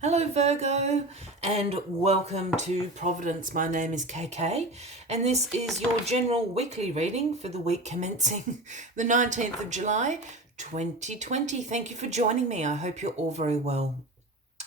Hello Virgo and welcome to Providence. My name is KK and this is your general weekly reading for the week commencing the 19th of July 2020. Thank you for joining me. I hope you're all very well.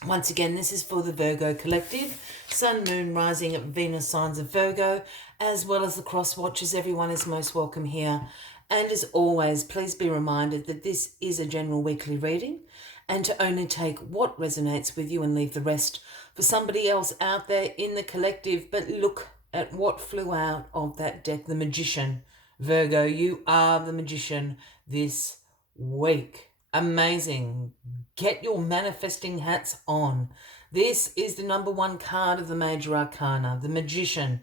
Once again, this is for the Virgo collective, Sun, Moon, Rising, Venus signs of Virgo, as well as the cross watchers. Everyone is most welcome here. And as always, please be reminded that this is a general weekly reading and to only take what resonates with you and leave the rest for somebody else out there in the collective. But look at what flew out of that deck, the Magician. Virgo, you are the Magician this week. Amazing. Get your manifesting hats on. This is the number one card of the Major Arcana, the Magician.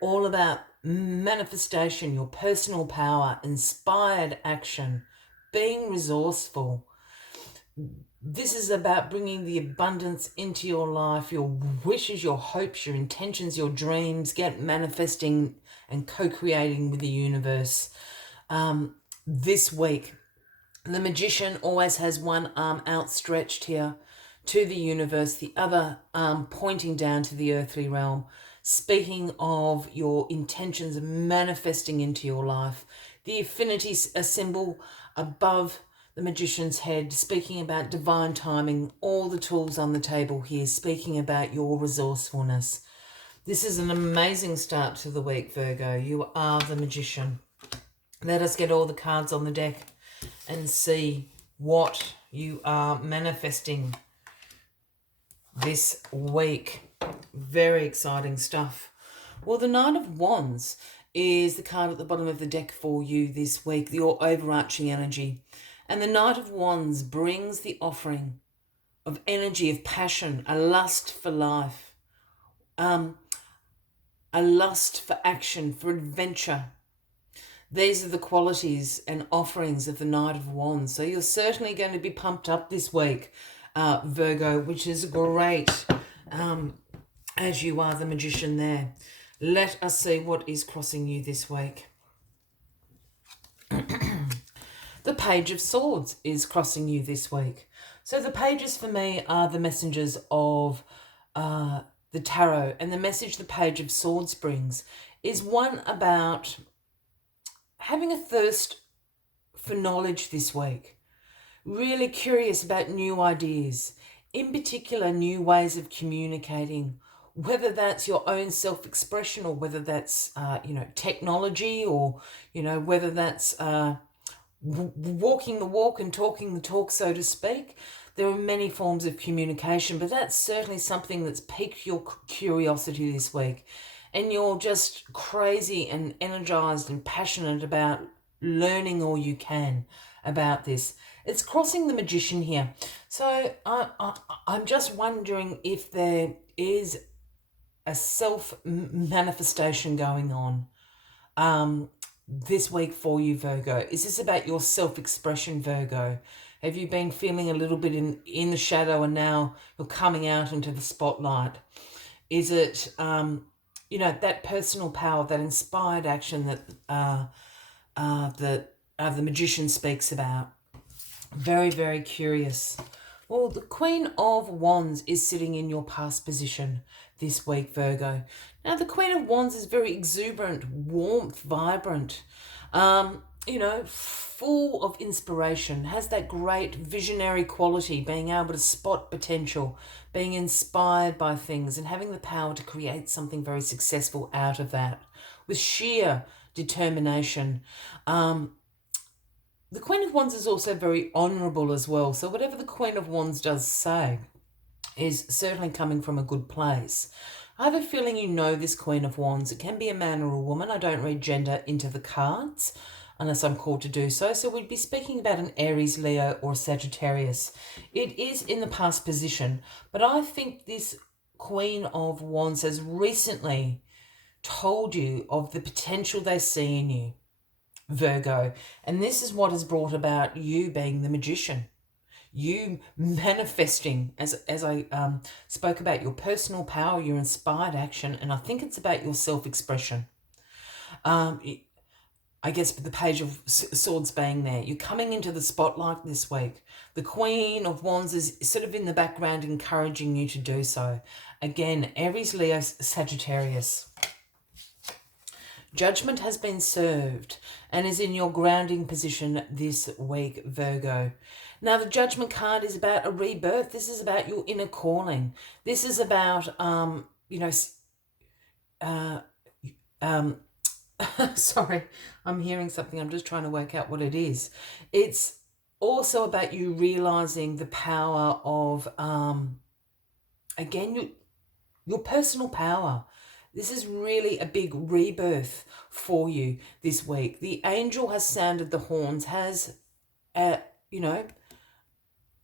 All about manifestation, your personal power, inspired action, being resourceful. This is about bringing the abundance into your life, your wishes, your hopes, your intentions, your dreams. Get manifesting and co-creating with the universe. This week, the Magician always has one arm outstretched here to the universe, the other arm pointing down to the earthly realm, speaking of your intentions manifesting into your life. The infinity symbol above the Magician's head, speaking about divine timing, all the tools on the table here, speaking about your resourcefulness. This is an amazing start to the week, Virgo. You are the Magician. Let us get all the cards on the deck and see what you are manifesting this week. Very exciting stuff. Well, the Knight of Wands is the card at the bottom of the deck for you this week, your overarching energy. And the Knight of Wands brings the offering of energy, of passion, a lust for life, a lust for action, for adventure. These are the qualities and offerings of the Knight of Wands. So you're certainly going to be pumped up this week, Virgo, which is great, as you are the Magician there. Let us see what is crossing you this week. The Page of Swords is crossing you this week. So the pages for me are the messengers of the tarot, and the message the Page of Swords brings is one about having a thirst for knowledge this week. Really curious about new ideas, in particular new ways of communicating, whether that's your own self-expression or whether that's technology, or whether that's walking the walk and talking the talk, so to speak. There are many forms of communication, but that's certainly something that's piqued your curiosity this week. And you're just crazy and energized and passionate about learning all you can about this. It's crossing the Magician here. So I'm just wondering if there is a self-manifestation going on this week for you, Virgo. Is this about your self-expression, Virgo? Have you been feeling a little bit in the shadow and now you're coming out into the spotlight? Is it that personal power, that inspired action that the Magician speaks about? Very, very curious. Well, the Queen of Wands is sitting in your past position this week, Virgo. Now, the Queen of Wands is very exuberant, warmth, vibrant, full of inspiration, has that great visionary quality, being able to spot potential, being inspired by things and having the power to create something very successful out of that with sheer determination. The Queen of Wands is also very honourable as well. So whatever the Queen of Wands does say is certainly coming from a good place. I have a feeling you know this Queen of Wands. It can be a man or a woman. I don't read gender into the cards unless I'm called to do so. So we'd be speaking about an Aries, Leo or Sagittarius. It is in the past position, but I think this Queen of Wands has recently told you of the potential they see in you, Virgo. And this is what has brought about you being the Magician. You manifesting, as I spoke about, your personal power, your inspired action, and I think it's about your self-expression. I I guess with the Page of Swords being there, you're coming into the spotlight this week. The Queen of Wands is sort of in the background encouraging you to do so. Again, Aries, Leo, Sagittarius. Judgment has been served and is in your grounding position this week, Virgo. Now, the Judgment card is about a rebirth. This is about your inner calling. This is about, sorry, I'm hearing something. I'm just trying to work out what it is. It's also about you realizing the power of, again, your personal power. This is really a big rebirth for you this week. The angel has sounded the horns, has,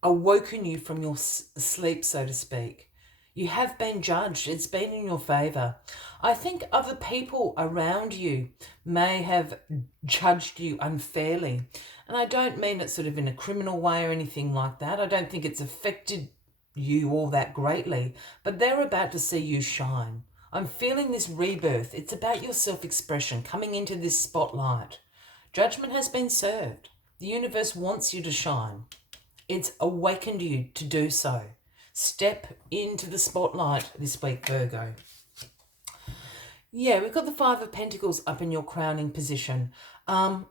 awoken you from your sleep, so to speak. You have been judged. It's been in your favor. I think other people around you may have judged you unfairly. And I don't mean it sort of in a criminal way or anything like that. I don't think it's affected you all that greatly. But they're about to see you shine. I'm feeling this rebirth. It's about your self-expression coming into this spotlight. Judgment has been served. The universe wants you to shine. It's awakened you to do so. Step into the spotlight this week, Virgo. Yeah, we've got the Five of Pentacles up in your crowning position. Look,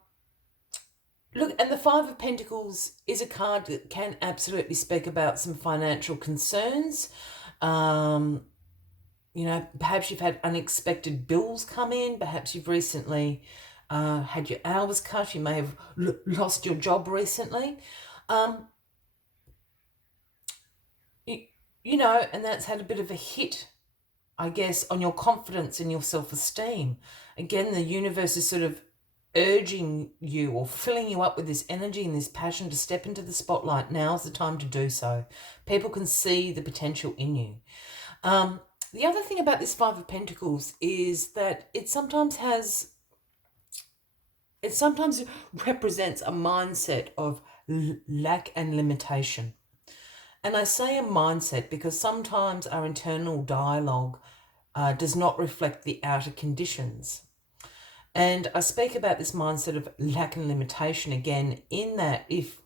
and the Five of Pentacles is a card that can absolutely speak about some financial concerns. Perhaps you've had unexpected bills come in. Perhaps you've recently had your hours cut. You may have lost your job recently. And that's had a bit of a hit, I guess, on your confidence and your self-esteem. Again, the universe is sort of urging you or filling you up with this energy and this passion to step into the spotlight. Now's the time to do so. People can see the potential in you. The other thing about this Five of Pentacles is that it sometimes represents a mindset of lack and limitation. And I say a mindset because sometimes our internal dialogue does not reflect the outer conditions. And I speak about this mindset of lack and limitation again, in that if,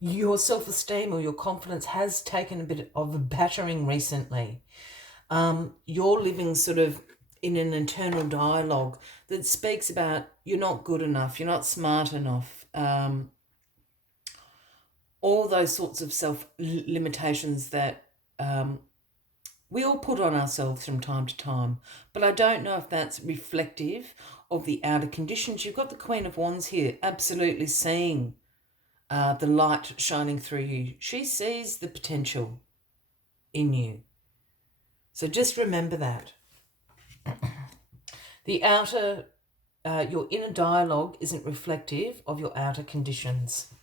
your self-esteem or your confidence has taken a bit of a battering recently, you're living sort of in an internal dialogue that speaks about you're not good enough, you're not smart enough, all those sorts of self-limitations that we all put on ourselves from time to time. But I don't know if that's reflective of the outer conditions. You've got the Queen of Wands here, absolutely seeing the light shining through you. She sees the potential in you. So just remember that. The outer, your inner dialogue isn't reflective of your outer conditions,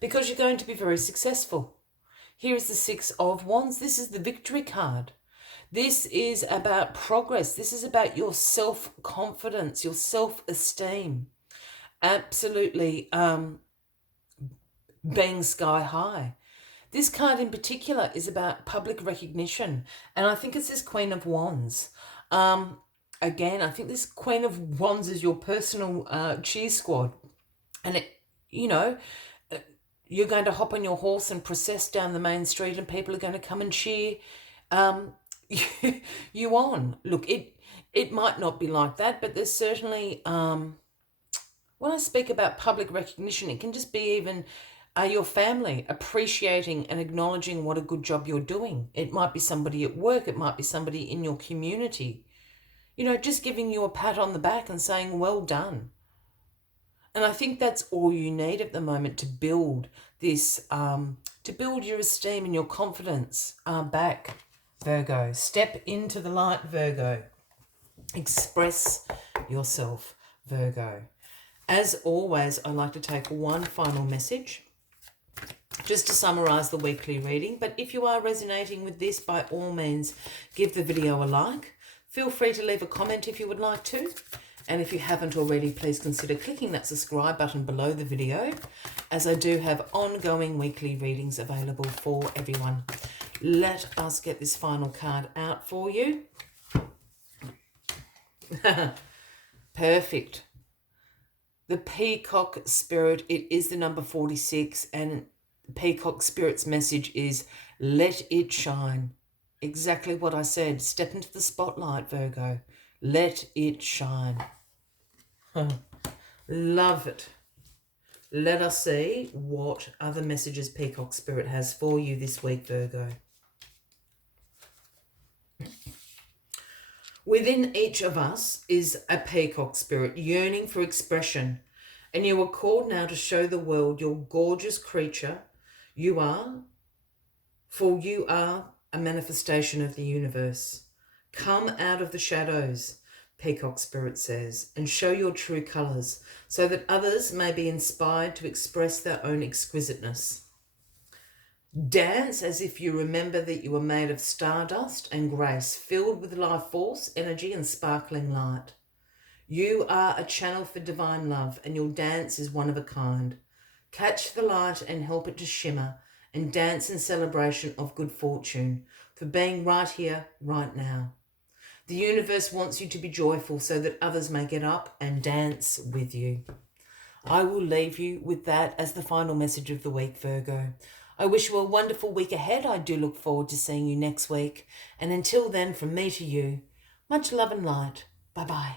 because you're going to be very successful. Here is the Six of Wands. This is the victory card. This is about progress. This is about your self-confidence, your self-esteem. Absolutely being sky high. This card in particular is about public recognition. And I think it's this Queen of Wands. Again, I think this Queen of Wands is your personal cheer squad. And you're going to hop on your horse and process down the main street and people are going to come and cheer you on. Look, it might not be like that, but there's certainly, when I speak about public recognition, it can just be even your family appreciating and acknowledging what a good job you're doing. It might be somebody at work. It might be somebody in your community. Just giving you a pat on the back and saying, well done. And I think that's all you need at the moment to build this, to build your esteem and your confidence back, Virgo. Step into the light, Virgo. Express yourself, Virgo. As always, I like to take one final message just to summarize the weekly reading. But if you are resonating with this, by all means, give the video a like. Feel free to leave a comment if you would like to. And if you haven't already, please consider clicking that subscribe button below the video, as I do have ongoing weekly readings available for everyone. Let us get this final card out for you. Perfect. The Peacock Spirit, it is the number 46, and the Peacock Spirit's message is let it shine. Exactly what I said. Step into the spotlight, Virgo. Let it shine. Love it. Let us see what other messages Peacock Spirit has for you this week, Virgo. Within each of us is a Peacock Spirit yearning for expression, and you are called now to show the world your gorgeous creature you are, for you are a manifestation of the universe. Come out of the shadows, Peacock Spirit says, and show your true colours so that others may be inspired to express their own exquisiteness. Dance as if you remember that you are made of stardust and grace, filled with life force, energy and sparkling light. You are a channel for divine love, and your dance is one of a kind. Catch the light and help it to shimmer, and dance in celebration of good fortune, for being right here, right now. The universe wants you to be joyful so that others may get up and dance with you. I will leave you with that as the final message of the week, Virgo. I wish you a wonderful week ahead. I do look forward to seeing you next week. And until then, from me to you, much love and light. Bye-bye.